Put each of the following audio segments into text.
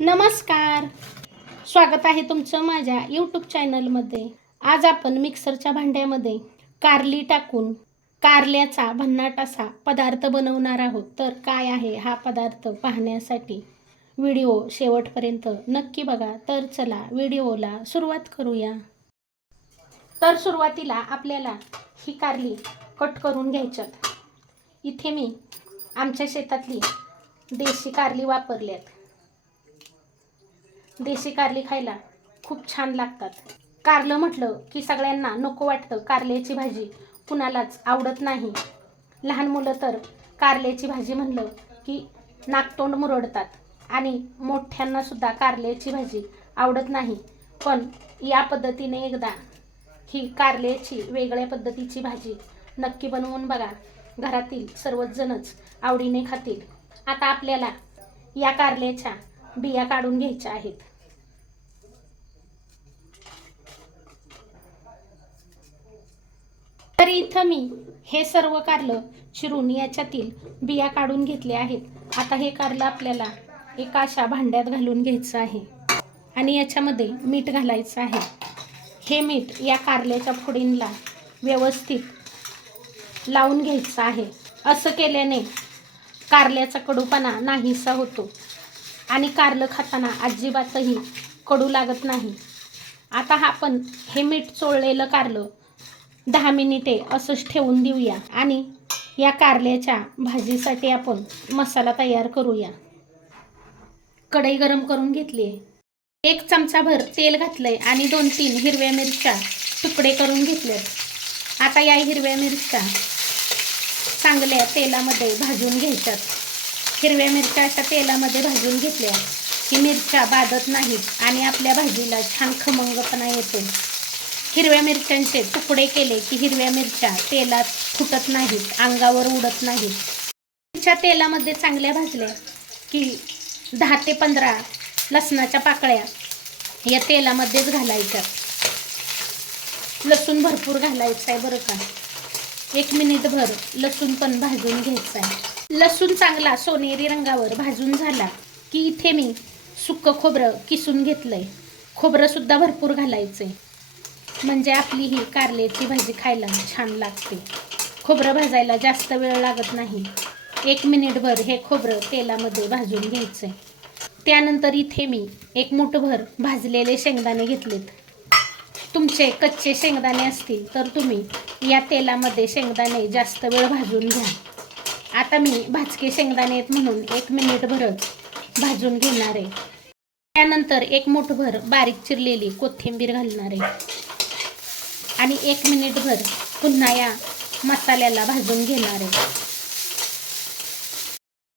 नमस्कार. स्वागत आहे तुमचं माझ्या यूट्यूब चॅनलमध्ये आज आपण मिक्सरच्या भांड्यामध्ये कारली टाकून कारल्याचा भन्नाट असा पदार्थ बनवणार आहोत. तर काय आहे हा पदार्थ पाहण्यासाठी व्हिडिओ शेवटपर्यंत नक्की बघा. तर चला व्हिडिओला सुरुवात करूया. तर सुरुवातीला आपल्याला ही कारली कट करून घ्यायच्यात इथे मी आमच्या शेतातली देशी कारली वापरल्यात. देशी कारली खायला खूप छान लागतात. कारलं म्हटलं की सगळ्यांना नको वाटतं कारल्याची भाजी. कुणालाच आवडत नाही. लहान मुलं तर कारल्याची भाजी म्हणलं की नाकतोंड मुरडतात आणि मोठ्यांनासुद्धा कारल्याची भाजी आवडत नाही. पण या पद्धतीने एकदा ही कारल्याची वेगळ्या पद्धतीची भाजी नक्की बनवून बघा. घरातील सर्वच जणच आवडीने खातील. आता आपल्याला या कारल्याच्या बिया काढून घ्यायच्या आहेत. तर इथं मी हे सर्व कारलं चिरून याच्यातील बिया काढून घेतले आहेत. आता हे कारलं आपल्याला एका अशा भांड्यात घालून घ्यायचं आहे. आणि याच्यामध्ये मीठ घालायचं आहे. हे मीठ या कारल्याच्या फुडींला व्यवस्थित लावून घ्यायचं आहे. असं केल्याने कारल्याचा कडूपणा नाहीसा होतो. आणि कारलं खाताना अजिबातही कडू लागत नाही. आता आपण हे मीठ चोळलेलं कारलं दहा मिनिटे असंच ठेवून देऊया आणि या कारल्याच्या भाजीसाठी आपण मसाला तयार करूया. कढई गरम करून घेतली आहे. एक चमचाभर तेल घातलंय आणि दोन तीन हिरव्या मिरच्या तुकडे करून घेतल्यात. आता या हिरव्या मिरच्या चांगल्या तेलामध्ये भाजून घ्यायच्यात. हिरव्या मिरच्या अशा तेलामध्ये भाजून घेतल्या. की मिरच्या बाधत नाहीत आणि आपल्या भाजीला छान खमंगपणा येतो. हिरव्या मिरच्यांचे तुकडे केले की हिरव्या मिरच्या तेलात फुटत नाहीत अंगावर उडत नाहीत. मिरच्या तेलामध्ये चांगल्या भाजल्या की दहा ते पंधरा लसणाच्या पाकळ्या या तेलामध्येच घालायच्या. लसूण भरपूर घालायचं आहे बरं का. एक मिनिटभर लसूण पण भाजून घ्यायचं आहे लसूण चांगला सोनेरी रंगावर भाजून झाला की इथे मी सुक्क खोबरं किसून घेतलंय. खोबरं सुद्धा भरपूर घालायचंय. म्हणजे आपली ही कारल्याची भाजी खायला छान लागते. खोबरं भाजायला जास्त वेळ लागत नाही. एक मिनिटभर हे खोबरं तेलामध्ये भाजून घ्यायचंय. त्यानंतर इथे मी एक मुठभर भाजलेले शेंगदाणे घेतलेत. तुमचे कच्चे शेंगदाणे असतील तर तुम्ही या तेलामध्ये शेंगदाणे जास्त वेळ भाजून घ्या. आता मी भाजके शेंगदाणे म्हणून एक मिनिटभरच भाजून घेणार आहे. त्यानंतर एक मुठभर बारीक चिरलेली कोथिंबीर घालणार आहे. आणि एक मिनिटभर पुन्हा या मसाल्याला भाजून घेणार आहे.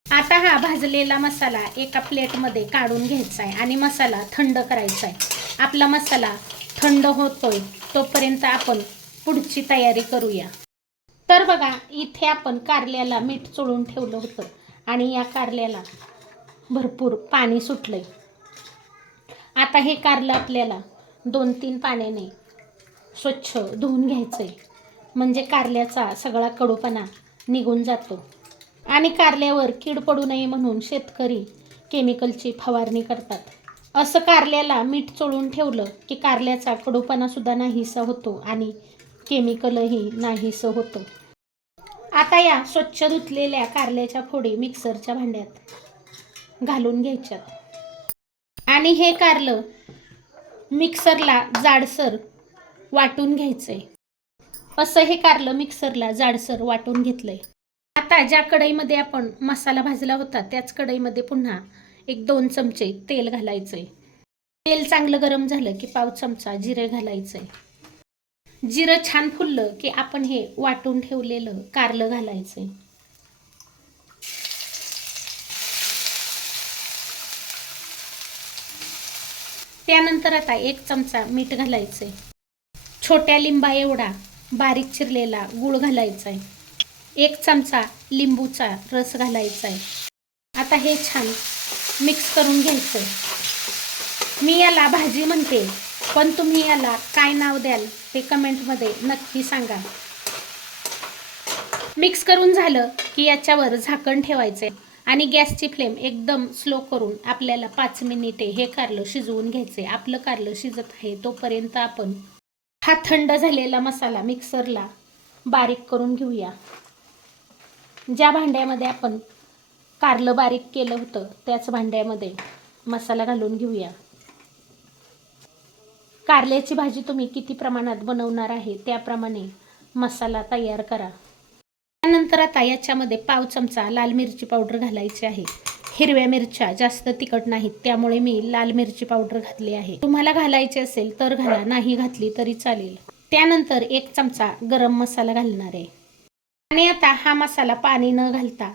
आता हा भाजलेला मसाला एका प्लेटमध्ये काढून घ्यायचा आहे आणि मसाला थंड करायचा आहे. आपला मसाला थंड होतोय तोपर्यंत आपण पुढची तयारी करूया. तर बघा इथे आपण कारल्याला मीठ चोळून ठेवलं होतं आणि या कारल्याला भरपूर पाणी सुटलंय. आता हे कारलं आपल्याला दोन तीन पाण्याने स्वच्छ धुवून घ्यायचं आहे म्हणजे कारल्याचा सगळा कडूपणा निघून जातो. आणि कारल्यावर कीड पडू नये म्हणून शेतकरी केमिकलची फवारणी करतात. असं कारल्याला मीठ चोळून ठेवलं की कारल्याचा कडूपणासुद्धा नाहीसा होतो आणि केमिकलही नाहीसं होतं. आता या स्वच्छ धुतलेल्या कारल्याच्या फोडी मिक्सरच्या भांड्यात घालून घ्यायच्यात. आणि हे कारलं मिक्सरला जाडसर वाटून घ्यायचंय. असं हे कारलं मिक्सरला जाडसर वाटून घेतलंय. आता ज्या कढईमध्ये आपण मसाला भाजला होता त्याच कढईमध्ये पुन्हा एक दोन चमचे तेल घालायचंय. तेल चांगलं गरम झालं की पाव चमचा जिरे घालायचंय. जिरं छान फुललं की आपण हे वाटून ठेवलेलं कारलं घालायचं त्यानंतर आता एक चमचा मीठ घालायचंय. छोट्या लिंबा एवढा बारीक चिरलेला गूळ घालायचा आहे एक चमचा लिंबूचा रस घालायचा आहे आता हे छान मिक्स करून घ्यायचं आहे मी याला भाजी म्हणते. पण तुम्ही याला काय नाव द्याल ते कमेंटमध्ये नक्की सांगा. मिक्स करून झालं की याच्यावर झाकण ठेवायचं आणि गॅसची फ्लेम एकदम स्लो करून आपल्याला पाच मिनिटे हे कारलं शिजवून घ्यायचे आपलं कारलं शिजत आहे तोपर्यंत आपण हा थंड झालेला मसाला मिक्सरला बारीक करून घेऊया. ज्या भांड्यामध्ये आपण कारलं बारीक केलं होतं त्याच भांड्यामध्ये मसाला घालून घेऊया. कारल्याची भाजी तुम्ही किती प्रमाणात बनवणार आहे त्याप्रमाणे मसाला तयार करा. त्यानंतर आता याच्यामध्ये पाव चमचा लाल मिरची पावडर घालायची आहे. हिरव्या मिरच्या जास्त तिखट नाहीत त्यामुळे मी लाल मिरची पावडर घातली आहे. तुम्हाला घालायची असेल तर घाला नाही घातली तरी चालेल. त्यानंतर एक चमचा गरम मसाला घालणार आहे. आणि आता हा मसाला पाणी न घालता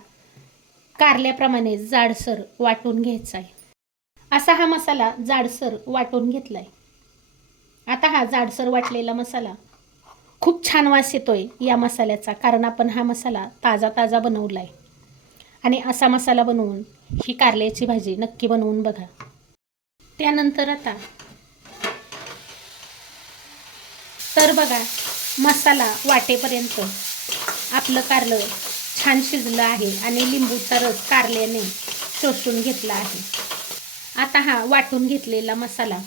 कारल्याप्रमाणे जाडसर वाटून घ्यायचा आहे. असा हा मसाला जाडसर वाटून घेतलाय. आता हा जाडसर वाटलेला मसाला खूप छान वास येतोय या मसाल्याचा कारण आपण हा मसाला ताजा ताजा बनवलाय. आणि असा मसाला बनवून ही कारल्याची भाजी नक्की बनवून बघा. त्यानंतर आता तर बघा मसाला वाटेपर्यंत आपलं कारलं छान शिजलं आहे आणि लिंबूचा रस कारल्याने शोषून घेतला आहे. आता हा वाटून घेतलेला मसाला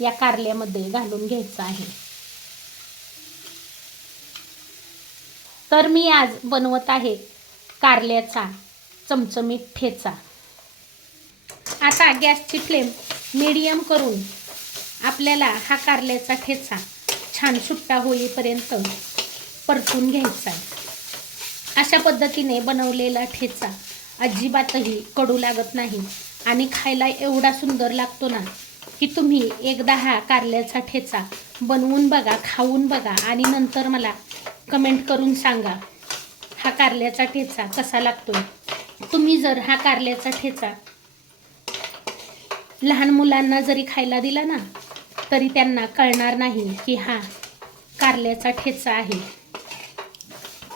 या कारल्यामध्ये घालून घ्यायचं आहे. तर मी आज बनवत आहे कारल्याचा चमचमीत ठेचा. आता गॅसची फ्लेम मीडियम करून आपल्याला हा कारल्याचा ठेचा छान सुट्टा होईपर्यंत परतून घ्यायचा आहे. अशा पद्धतीने बनवलेला ठेचा अजिबातही कडू लागत नाही आणि खायला एवढा सुंदर लागतो ना की तुम्ही एकदा हा कारल्याचा ठेचा बनवून बघा खाऊन बघा आणि नंतर मला कमेंट करून सांगा हा कारल्याचा ठेचा कसा लागतोय? तुम्ही जर हा कारल्याचा ठेचा लहान मुलांना जरी खायला दिला ना तरी त्यांना कळणार नाही की हा कारल्याचा ठेचा आहे.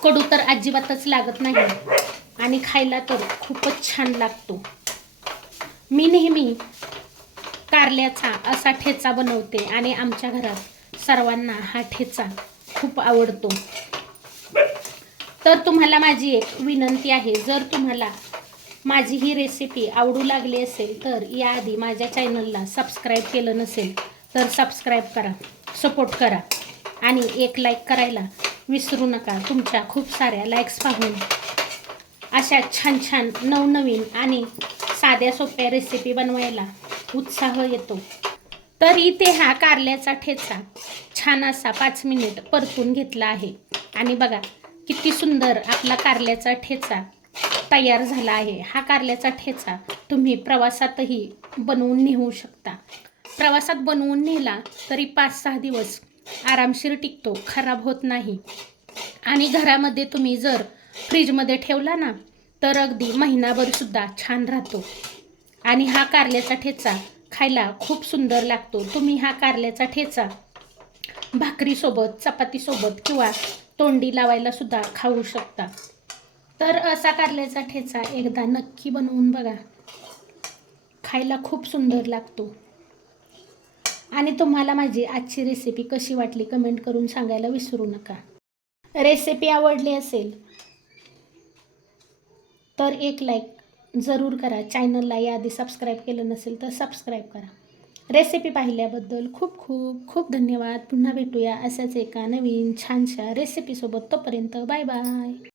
कडू तर अजिबातच लागत नाही आणि खायला तर खूपच छान लागतो. मी नेहमी कारल्याचा असा ठेचा बनवते आणि आमच्या घरात सर्वांना हा ठेचा खूप आवडतो. तर तुम्हाला माझी एक विनंती आहे जर तुम्हाला माझी ही रेसिपी आवडू लागली असेल तर याआधी माझ्या चॅनलला सबस्क्राईब केलं नसेल तर सबस्क्राईब करा सपोर्ट करा आणि एक लाईक करायला विसरू नका. तुमच्या खूप साऱ्या लाईक्स पाहून. अशा छान छान नवनवीन आणि साध्या सोप्या रेसिपी बनवायला उत्साह येतो. तर इथे हा कारल्याचा ठेचा छान असा पाच मिनिट परतून घेतला आहे. आणि बघा किती सुंदर आपला कारल्याचा ठेचा तयार झाला आहे. हा कारल्याचा ठेचा तुम्ही प्रवासातही बनवून नेऊ शकता. प्रवासात बनवून नेला तरी पाच सहा दिवस आरामशीर टिकतो खराब होत नाही. आणि घरामध्ये तुम्ही जर फ्रीजमध्ये ठेवला ना तर अगदी महिनाभरसुद्धा छान राहतो. आणि हा कारल्याचा ठेचा खायला खूप सुंदर लागतो. तुम्ही हा कारल्याचा ठेचा भाकरीसोबत चपातीसोबत किंवा तोंडी लावायला सुद्धा खाऊ शकता. तर असा कारल्याचा ठेचा एकदा नक्की बनवून बघा. खायला खूप सुंदर लागतो. आणि तुम्हाला माझी आजची रेसिपी कशी वाटली कमेंट करून सांगायला विसरू नका. रेसिपी आवडली असेल तर एक लाईक जरूर करा. चॅनलला याआधी सबस्क्राईब केलं नसेल तर सबस्क्राईब करा. रेसिपी पाहिल्याबद्दल खूप खूप खूप धन्यवाद. पुन्हा भेटूया अशाच एका नवीन छानशा रेसिपीसोबत तोपर्यंत बाय बाय